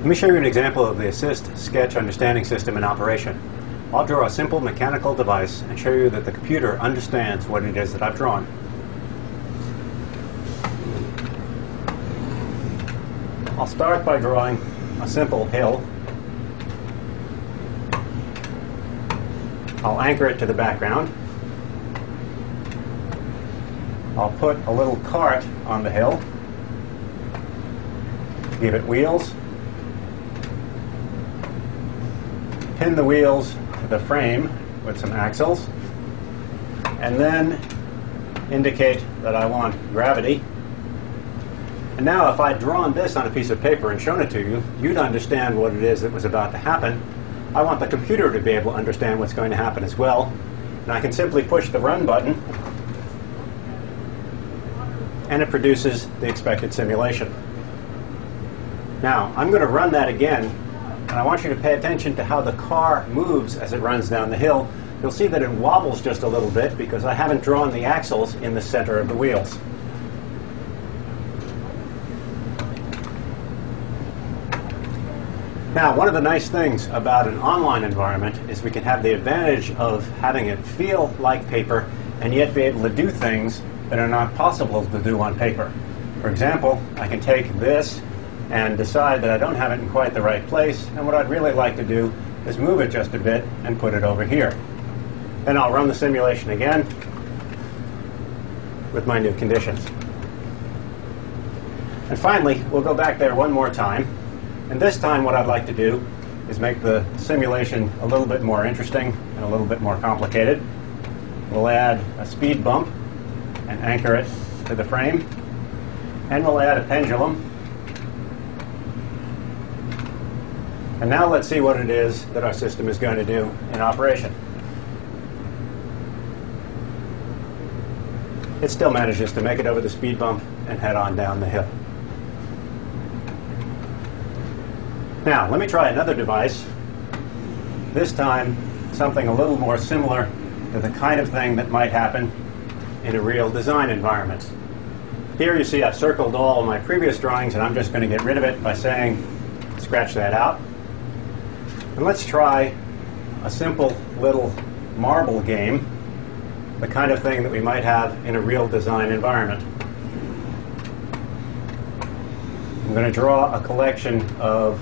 Let me show you an example of the ASSIST Sketch Understanding System in operation. I'll draw a simple mechanical device and show you that the computer understands what it is that I've drawn. I'll start by drawing a simple hill. I'll anchor it to the background. I'll put a little cart on the hill, give it wheels, pin the wheels to the frame with some axles, and then indicate that I want gravity. And now if I'd drawn this on a piece of paper and shown it to you, you'd understand what it is that was about to happen. I want the computer to be able to understand what's going to happen as well. And I can simply push the run button, and it produces the expected simulation. Now, I'm going to run that again, and I want you to pay attention to how the car moves as it runs down the hill. You'll see that it wobbles just a little bit because I haven't drawn the axles in the center of the wheels. Now, one of the nice things about an online environment is we can have the advantage of having it feel like paper and yet be able to do things that are not possible to do on paper. For example, I can take this and decide that I don't have it in quite the right place, and what I'd really like to do is move it just a bit and put it over here. Then I'll run the simulation again with my new conditions. And finally, we'll go back there one more time. And this time what I'd like to do is make the simulation a little bit more interesting and a little bit more complicated. We'll add a speed bump and anchor it to the frame. And we'll add a pendulum. And now let's see what it is that our system is going to do in operation. It still manages to make it over the speed bump and head on down the hill. Now, let me try another device. This time, something a little more similar to the kind of thing that might happen in a real design environment. Here you see I've circled all my previous drawings, and I'm just going to get rid of it by saying, scratch that out. And let's try a simple little marble game, the kind of thing that we might have in a real design environment. I'm going to draw a collection of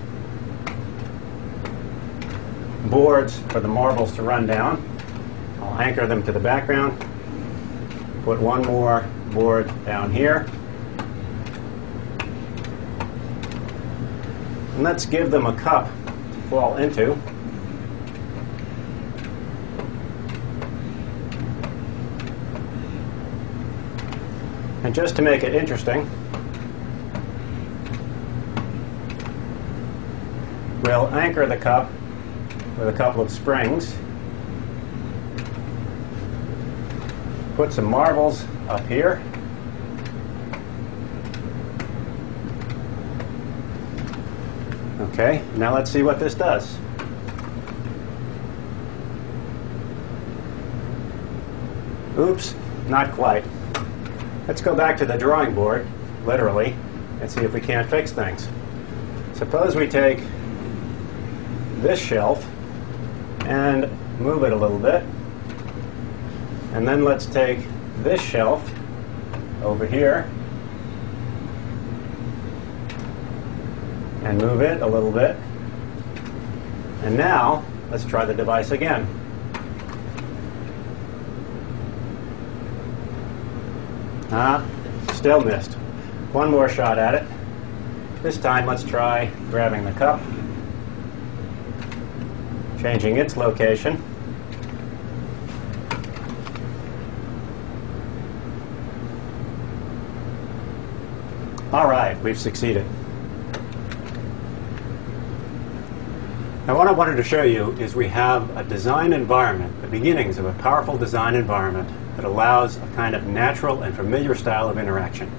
boards for the marbles to run down. I'll anchor them to the background, put one more board down here, and let's give them a cup to fall into. And just to make it interesting, we'll anchor the cup with a couple of springs, put some marbles up here, okay, now let's see what this does. Oops, not quite. Let's go back to the drawing board, literally, and see if we can't fix things. Suppose we take this shelf and move it a little bit. And then let's take this shelf over here and move it a little bit. And now, let's try the device again. Still missed. One more shot at it. This time, let's try grabbing the cup, changing its location. All right, we've succeeded. Now what I wanted to show you is we have a design environment, the beginnings of a powerful design environment that allows a kind of natural and familiar style of interaction.